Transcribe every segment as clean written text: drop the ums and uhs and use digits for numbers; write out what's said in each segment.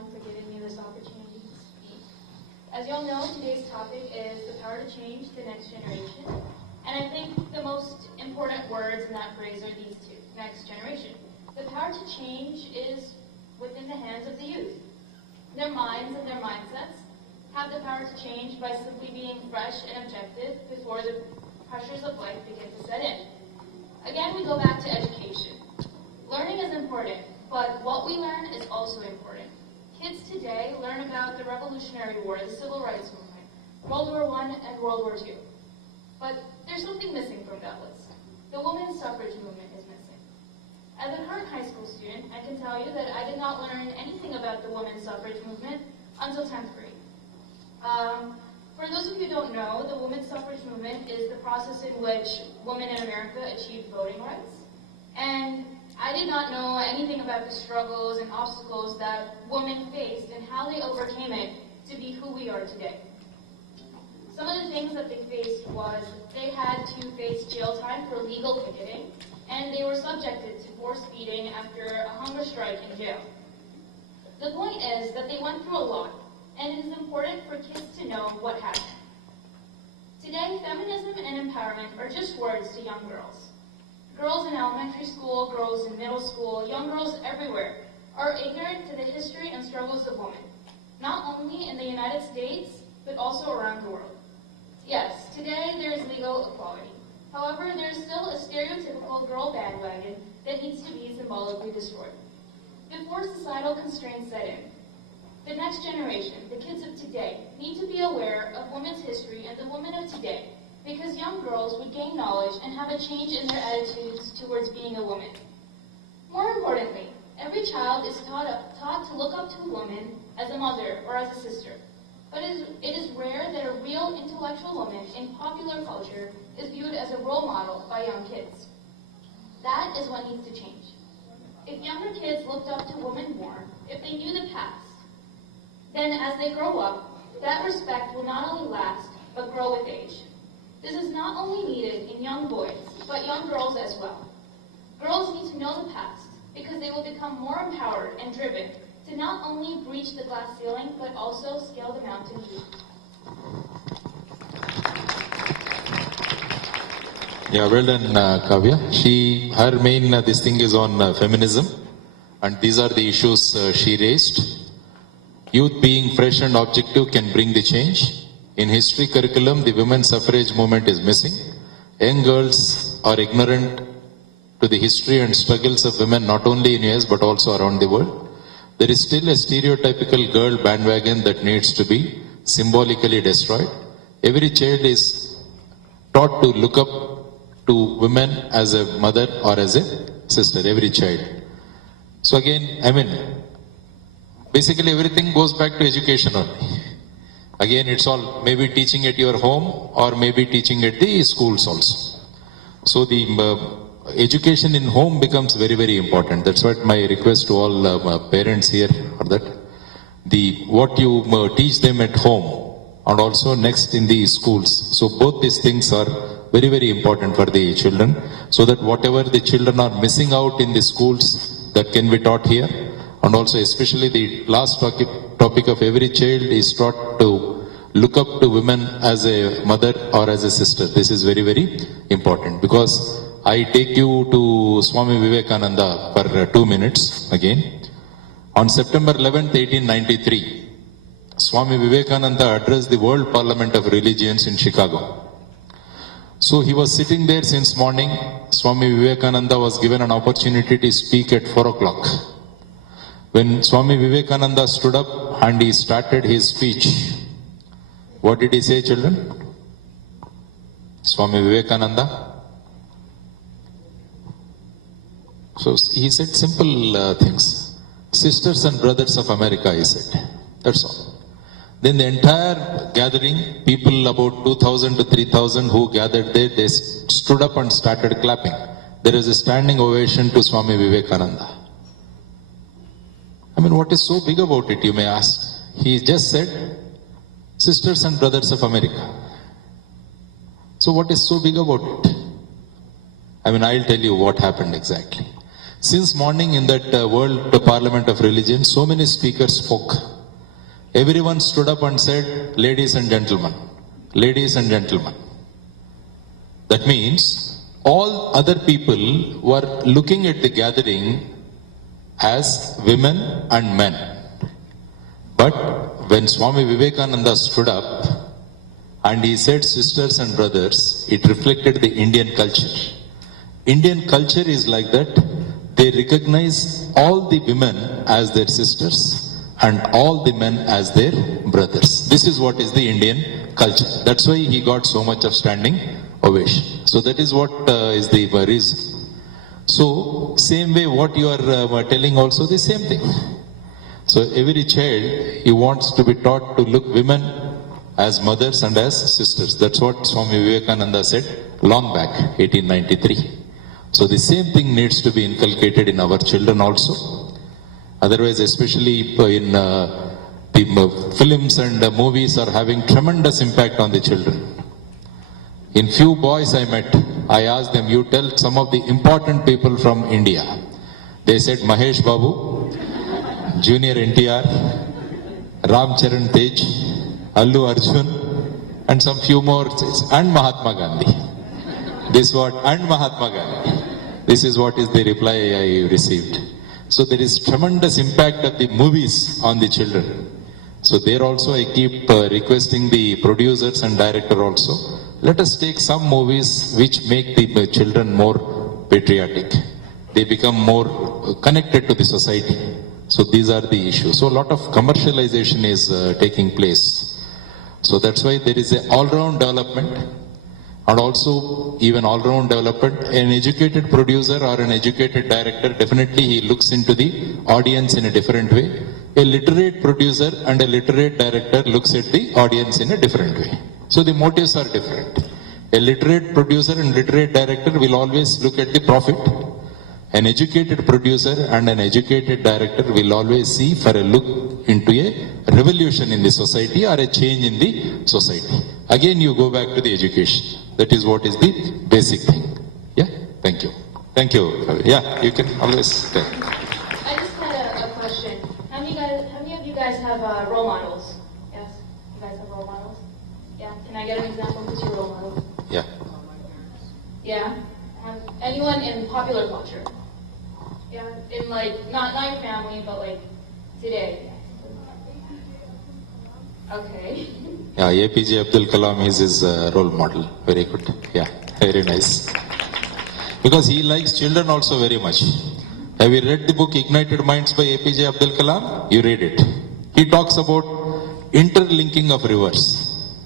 everyone, for giving me this opportunity to speak. As you all know, today's topic is the power to change the next generation. And I think the most important words in that phrase are these two, next generation. The power to change is within the hands of the youth. Their minds and their mindsets have the power to change by simply being fresh and objective before the pressures of life begin to set in. Again, we go back to education. Learning is important, but what we learn is also important. Kids today learn about the Revolutionary War, the Civil Rights Movement, World War I and World War II. But there's something missing from that list. The women's suffrage movement is missing. As a current high school student, I can tell you that I did not learn anything about the women's suffrage movement until 10th grade. For those of you who don't know, the women's suffrage movement is the process in which women in America achieved voting rights. And I did not know anything about the struggles and obstacles that women faced and how they overcame it to be who we are today. Some of the things that they faced was they had to face jail time for legal picketing, and they were subjected to forced feeding after a hunger strike in jail. The point is that they went through a lot, and it is important for kids to know what happened. Today, feminism and empowerment are just words to young girls. Girls in elementary school, girls in middle school, young girls everywhere are ignorant to the history and struggles of women, not only in the United States, but also around the world. Yes, today there is legal equality. However, there is still a stereotypical girl bandwagon that needs to be symbolically destroyed. Before societal constraints set in, the next generation, the kids of today, need to be aware of women's history and the women of today, because young girls would gain knowledge and have a change in their attitudes towards being a woman. More importantly, every child is taught to look up to a woman as a mother or as a sister. But it is rare that a real intellectual woman in popular culture is viewed as a role model by young kids. That is what needs to change. If younger kids looked up to women more, if they knew the past, then as they grow up, that respect will not only last, but grow with age. This is not only needed in young boys, but young girls as well. Girls need to know the past, because they will become more empowered and driven to not only breach the glass ceiling, but also scale the mountain too. Yeah, well done, Kavya. Her main this thing is on feminism, and these are the issues she raised. Youth being fresh and objective can bring the change. In history curriculum, the women's suffrage movement is missing. Young girls are ignorant to the history and struggles of women not only in US but also around the world. There is still a stereotypical girl bandwagon that needs to be symbolically destroyed. Every child is taught to look up to women as a mother or as a sister, every child. So again, basically everything goes back to education only. Again, it's all maybe teaching at your home or maybe teaching at the schools also. So the education in home becomes very, very important. That's what my request to all parents here are that what you teach them at home and also next in the schools. So both these things are very, very important for the children, so that whatever the children are missing out in the schools, that can be taught here. And also especially the last topic of every child is taught to look up to women as a mother or as a sister. This is very, very important, because I take you to Swami Vivekananda for 2 minutes again. On September 11th, 1893, Swami Vivekananda addressed the World Parliament of Religions in Chicago. So he was sitting there since morning. Swami Vivekananda was given an opportunity to speak at 4 o'clock. When Swami Vivekananda stood up and he started his speech, what did he say, children? Swami Vivekananda. So he said simple things. Sisters and brothers of America, he said. That's all. Then the entire gathering, people about 2,000 to 3,000 who gathered there, they stood up and started clapping. There is a standing ovation to Swami Vivekananda. What is so big about it, you may ask? He just said, sisters and brothers of America. So what is so big about it? I'll tell you what happened exactly. Since morning in that World Parliament of Religion, so many speakers spoke. Everyone stood up and said, ladies and gentlemen, ladies and gentlemen. That means all other people were looking at the gathering as women and men. But when Swami Vivekananda stood up and he said sisters and brothers, it reflected the Indian culture. Indian culture is like that. They recognize all the women as their sisters and all the men as their brothers. This is what is the Indian culture. That's why he got so much of standing ovation. So that is what is the reason. So same way what you are telling also the same thing. So every child, he wants to be taught to look women as mothers and as sisters. That's what Swami Vivekananda said long back, 1893. So the same thing needs to be inculcated in our children also. Otherwise, especially in the films and movies are having tremendous impact on the children. In few boys I met, I asked them, you tell some of the important people from India. They said Mahesh Babu, Junior NTR, Ram Charan Tej, Allu Arjun, and some few more, and Mahatma Gandhi. This what, and Mahatma Gandhi. This is what is the reply I received. So there is tremendous impact of the movies on the children. So there also I keep requesting the producers and director also. Let us take some movies which make the children more patriotic. They become more connected to the society. So these are the issues. So a lot of commercialization is taking place. So that's why there is an all-round development. And also, even all-round development, an educated producer or an educated director, definitely he looks into the audience in a different way. A literate producer and a literate director looks at the audience in a different way. So the motives are different. A literate producer and literate director will always look at the profit. An educated producer and an educated director will always see for a look into a revolution in the society or a change in the society. Again, you go back to the education. That is what is the basic thing. Yeah? Thank you. Thank you. Yeah, you can always tell. I just had a question. How many of you guys have role models? Yes? You guys have role models? Yeah? Can I get an example? Who's your role model? Yeah. Yeah? Anyone in popular culture? Yeah? In like, not your family, but like today? Okay. Yeah, APJ Abdul Kalam is his role model. Very good. Yeah, very nice. Because he likes children also very much. Have you read the book Ignited Minds by APJ Abdul Kalam? You read it. He talks about interlinking of rivers.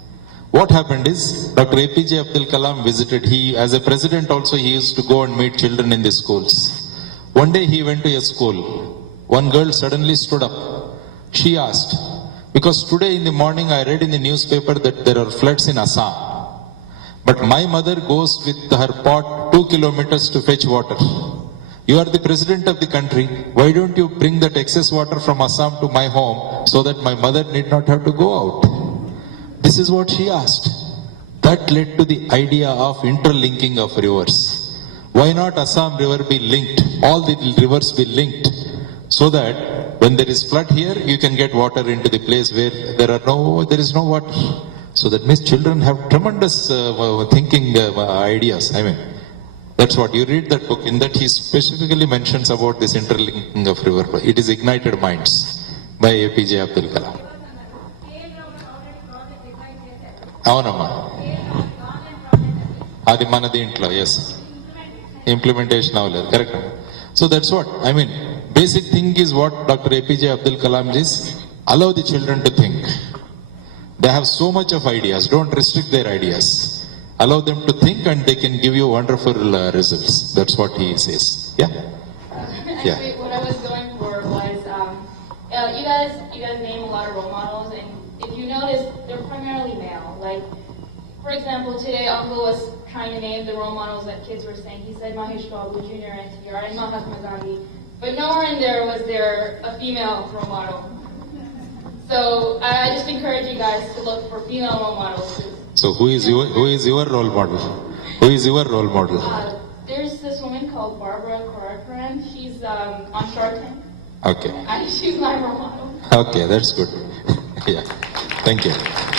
What happened is, Dr. APJ Abdul Kalam visited, as a president also, he used to go and meet children in the schools. One day he went to a school. One girl suddenly stood up. She asked, because today in the morning I read in the newspaper that there are floods in Assam. But my mother goes with her pot 2 kilometers to fetch water. You are the president of the country. Why don't you bring that excess water from Assam to my home so that my mother need not have to go out? This is what she asked. That led to the idea of interlinking of rivers. Why not Assam river be linked? All the rivers be linked so that when there is flood here, you can get water into the place where there is no water. So that means children have tremendous thinking ideas. I mean, that's what you read that book. In that he specifically mentions about this interlinking of river. It is Ignited Minds by APJ Abdul Kalam. Avanamma. Adi mana dintlo, yes. Implementation avaledu, correct. So that's what I mean. Basic thing is what Dr. APJ Abdul Kalam is, allow the children to think. They have so much of ideas, don't restrict their ideas. Allow them to think and they can give you wonderful results. That's what he says. Yeah? Yeah. Actually, what I was going for was, you guys name a lot of role models, and if you notice, they're primarily male. Like, for example, today Uncle was trying to name the role models that kids were saying. He said Mahesh Babu, Junior NTR, and Mahatma Gandhi. But nowhere in there was there a female role model. So I just encourage you guys to look for female role models. So who is your role model? Who is your role model? There's this woman called Barbara Corcoran. She's on Shark Tank. Okay. She's my role model. Okay, that's good. Yeah. Thank you.